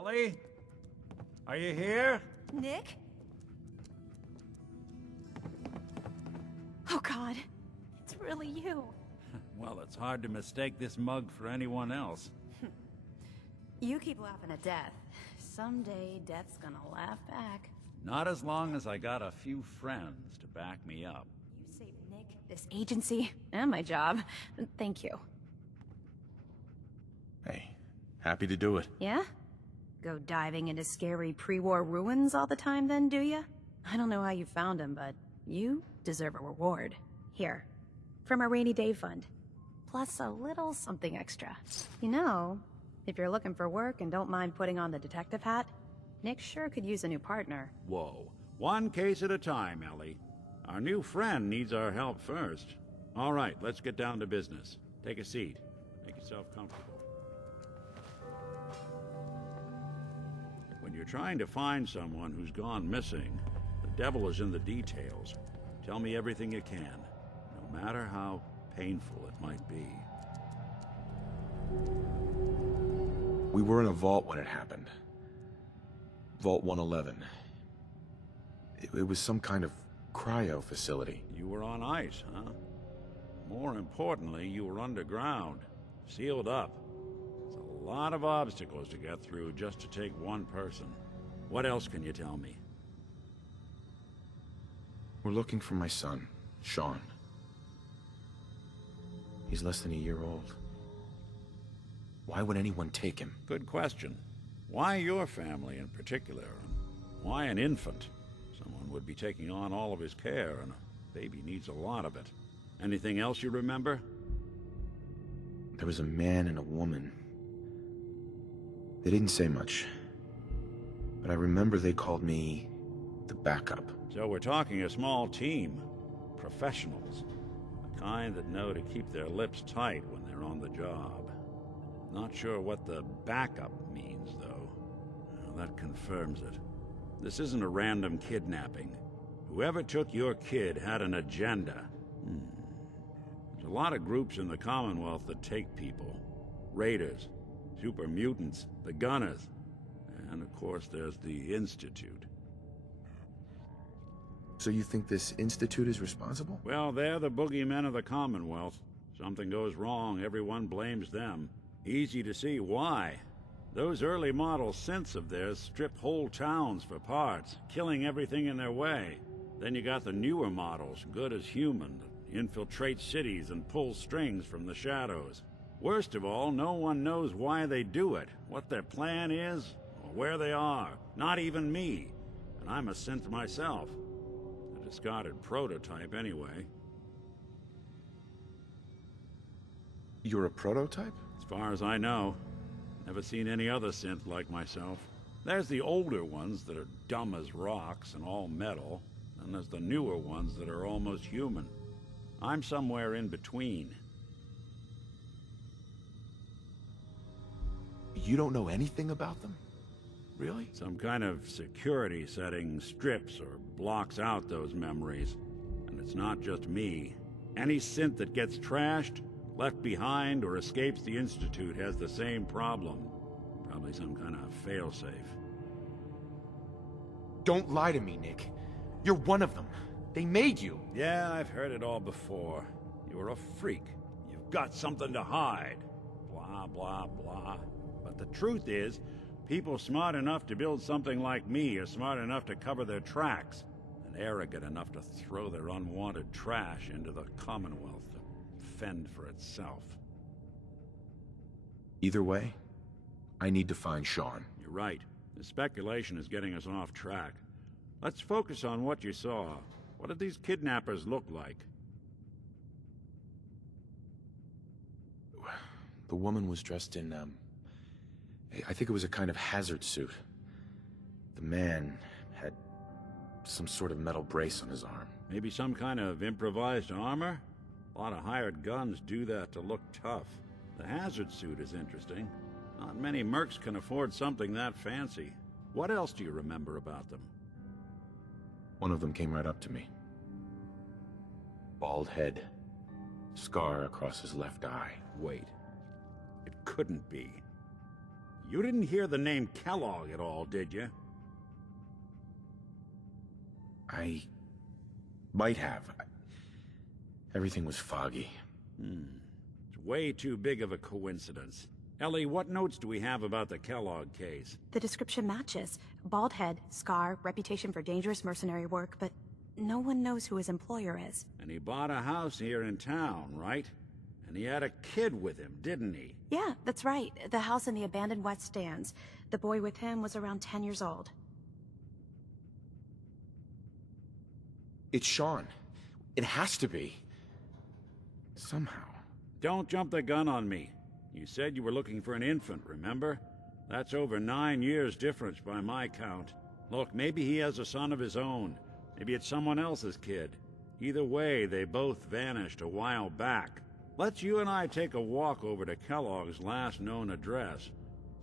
Ellie? Are you here? Nick? Oh God, it's really you. Well, it's hard to mistake this mug for anyone else. You keep laughing at death. Someday, death's gonna laugh back. Not as long as I got a few friends to back me up. You saved Nick, this agency, and my job. Thank you. Hey, happy to do it. Yeah? Go diving into scary pre-war ruins all the time then, do ya? I don't know how you found him, but you deserve a reward. Here, from our rainy day fund. Plus a little something extra. You know, if you're looking for work and don't mind putting on the detective hat, Nick sure could use a new partner. Whoa. One case at a time, Ellie. Our new friend needs our help first. All right, let's get down to business. Take a seat. Make yourself comfortable. When you're trying to find someone who's gone missing, the devil is in the details. Tell me everything you can, no matter how painful it might be. We were in a vault when it happened. Vault 111. It was some kind of cryo facility. You were on ice, huh? More importantly, you were underground, sealed up. It's a lot of obstacles to get through just to take one person. What else can you tell me? We're looking for my son, Sean. He's less than a year old. Why would anyone take him? Good question. Why your family in particular? And why an infant? Someone would be taking on all of his care, and a baby needs a lot of it. Anything else you remember? There was a man and a woman. They didn't say much, but I remember they called me the backup. So we're talking a small team. Professionals. The kind that know to keep their lips tight when they're on the job. Not sure what the backup means, though. Well, that confirms it. This isn't a random kidnapping. Whoever took your kid had an agenda. There's a lot of groups in the Commonwealth that take people. Raiders, super mutants, the Gunners, and of course there's the Institute. So you think this Institute is responsible? Well, they're the boogeymen of the Commonwealth. Something goes wrong, everyone blames them. Easy to see why. Those early model synths of theirs strip whole towns for parts, killing everything in their way. Then you got the newer models, good as human, that infiltrate cities and pull strings from the shadows. Worst of all, no one knows why they do it, what their plan is, or where they are. Not even me. And I'm a synth myself. A discarded prototype, anyway. You're a prototype? As far as I know. Never seen any other synth like myself. There's the older ones that are dumb as rocks and all metal, and there's the newer ones that are almost human. I'm somewhere in between. You don't know anything about them? Really? Some kind of security setting strips or blocks out those memories. And it's not just me. Any synth that gets trashed, left behind, or escapes the Institute has the same problem. Probably some kind of failsafe. Don't lie to me, Nick. You're one of them. They made you. Yeah, I've heard it all before. You're a freak. You've got something to hide. Blah, blah, blah. But the truth is, people smart enough to build something like me are smart enough to cover their tracks, and arrogant enough to throw their unwanted trash into the Commonwealth to fend for itself. Either way, I need to find Sean. You're right. The speculation is getting us off track. Let's focus on what you saw. What did these kidnappers look like? The woman was dressed in, I think it was a kind of hazard suit. The man had some sort of metal brace on his arm. Maybe some kind of improvised armor? A lot of hired guns do that to look tough. The hazard suit is interesting. Not many mercs can afford something that fancy. What else do you remember about them? One of them came right up to me. Bald head. Scar across his left eye. Wait. It couldn't be. You didn't hear the name Kellogg at all, did you? I might have. Everything was foggy. It's way too big of a coincidence. Ellie, what notes do we have about the Kellogg case? The description matches. Bald head, scar, reputation for dangerous mercenary work, but no one knows who his employer is. And he bought a house here in town, right? And he had a kid with him, didn't he? Yeah, that's right. The house in the abandoned West Stands. The boy with him was around 10 years old. It's Sean. It has to be. Somehow. Don't jump the gun on me. You said you were looking for an infant, remember? That's over 9 years difference by my count. Look, maybe he has a son of his own. Maybe it's someone else's kid. Either way, they both vanished a while back. Let's you and I take a walk over to Kellogg's last known address.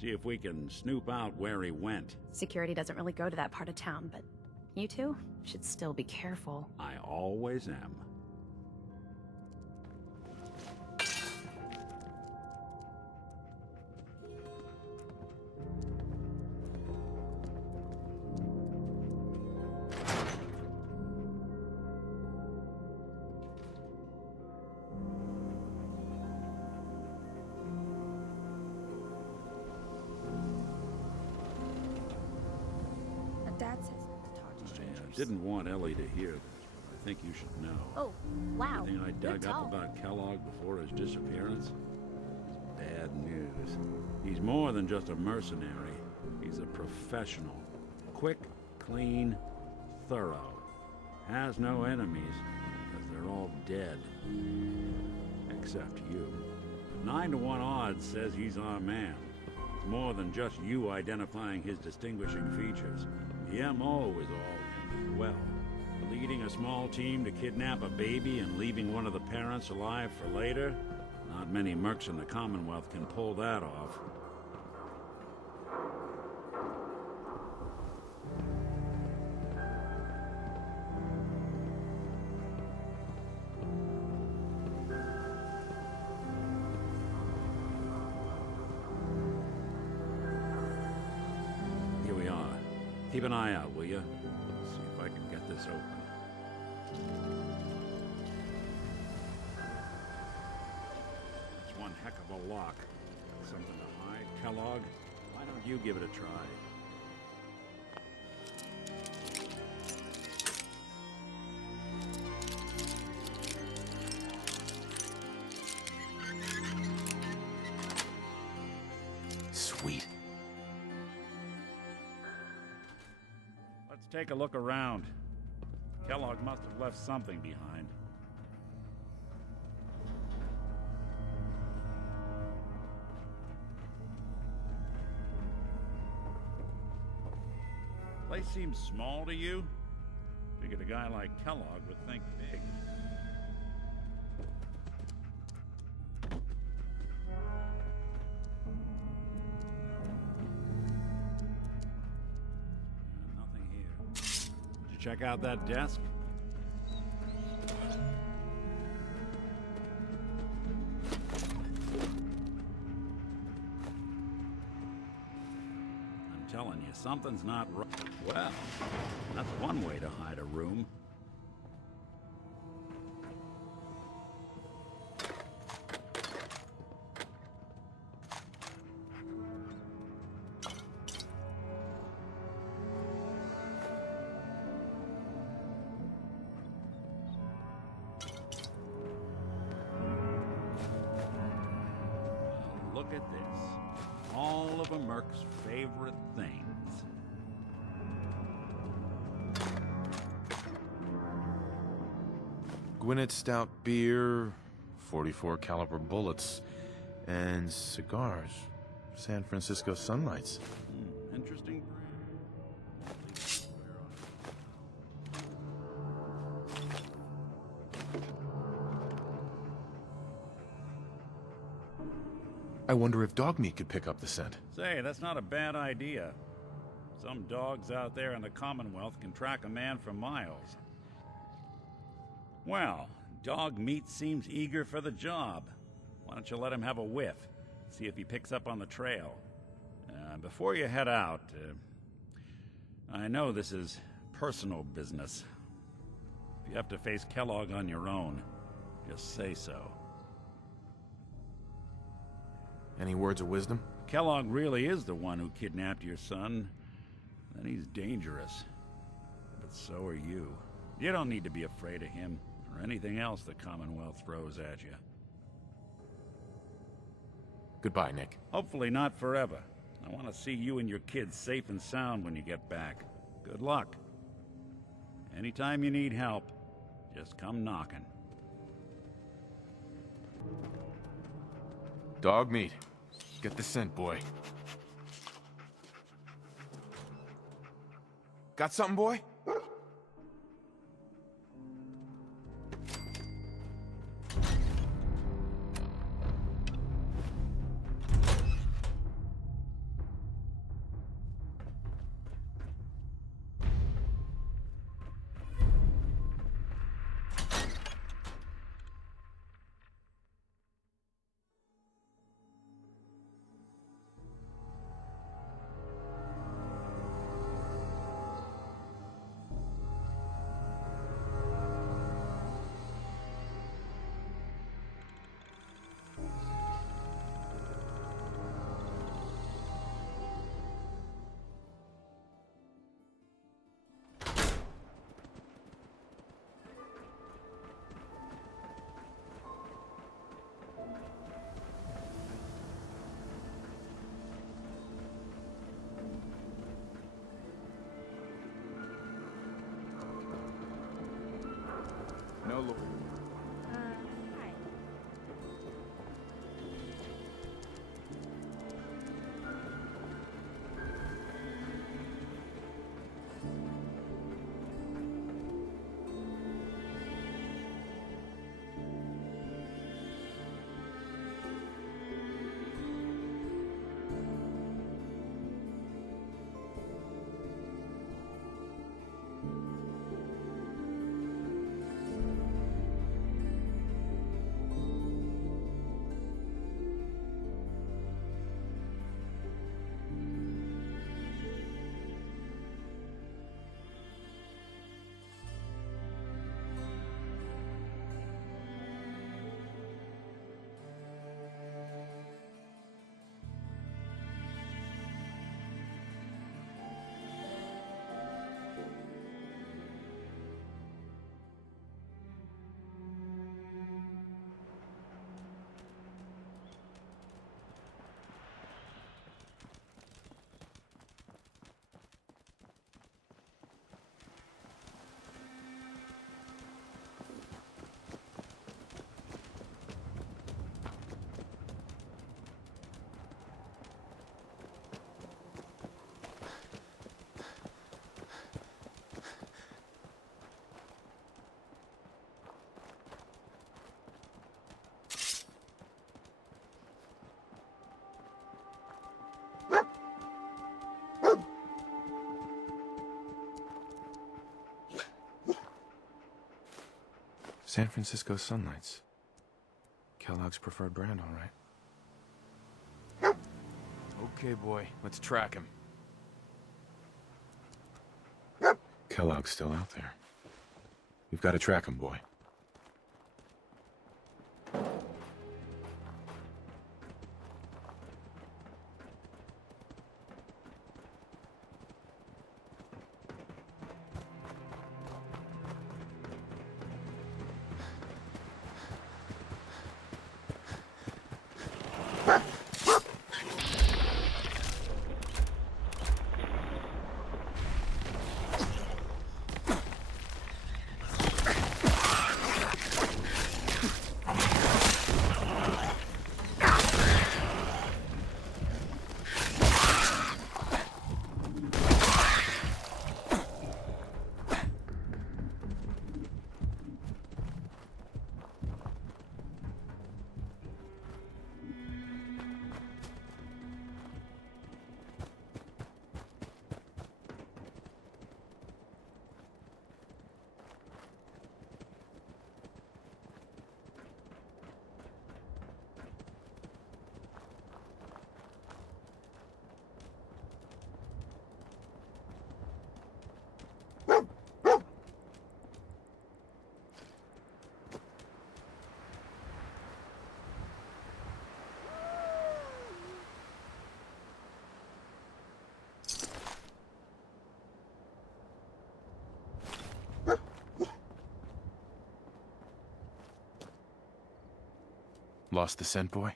See if we can snoop out where he went. Security doesn't really go to that part of town, but you two should still be careful. I always am. Dad says to talk to strangers. I didn't want Ellie to hear this, but I think you should know. Oh, wow. Everything I dug Good up talk. about Kellogg before his disappearance is bad news. He's more than just a mercenary. He's a professional. Quick, clean, thorough. Has no enemies, because they're all dead. Except you. 9 to 1 odds says he's our man. It's more than just you identifying his distinguishing features. The M.O. is all, well, leading a small team to kidnap a baby and leaving one of the parents alive for later. Not many mercs in the Commonwealth can pull that off. Here we are. Keep an eye out, will you? See if I can get this open. It's one heck of a lock. Got something to hide, Kellogg? Why don't you give it a try? Sweet. Let's take a look around. Kellogg must have left something behind. Place seems small to you? Figured a guy like Kellogg would think big. Nothing here. Did you check out that desk? I'm telling you, something's not right. Well, that's one way to hide a room. Look at this. All of a merc's favorite things. Gwinnett Stout beer, 44 caliber bullets, and cigars. San Francisco Sunlights. Interesting brand. I wonder if dog meat could pick up the scent. Say, that's not a bad idea. Some dogs out there in the Commonwealth can track a man for miles. Well, dog meat seems eager for the job. Why don't you let him have a whiff? See if he picks up on the trail. Before you head out, I know this is personal business. If you have to face Kellogg on your own, just say so. Any words of wisdom? Kellogg really is the one who kidnapped your son, then he's dangerous. But so are you. You don't need to be afraid of him, or anything else the Commonwealth throws at you. Goodbye, Nick. Hopefully not forever. I want to see you and your kids safe and sound when you get back. Good luck. Anytime you need help, just come knocking. Dog meat. Get the scent, boy. Got something, boy? No, Lord. Hi. San Francisco Sunlights. Kellogg's preferred brand, all right. Okay, boy, let's track him. Kellogg's still out there. We've got to track him, boy. Lost the scent, boy?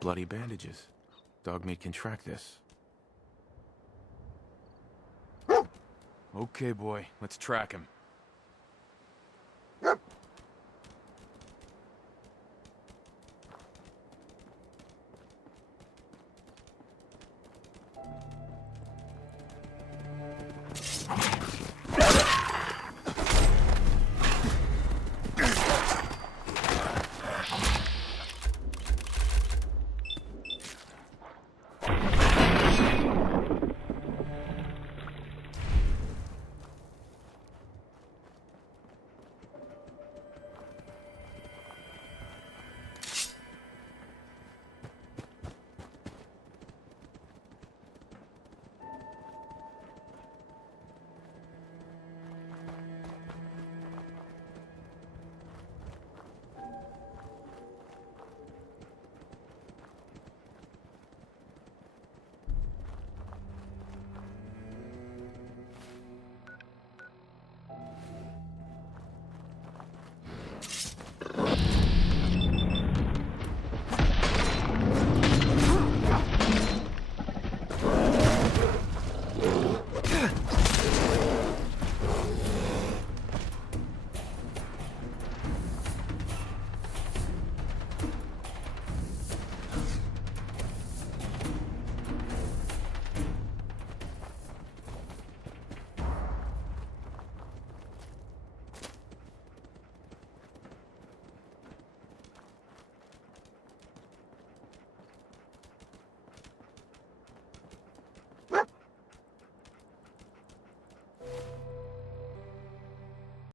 Bloody bandages. Dog meat can track this. Okay, boy. Let's track him.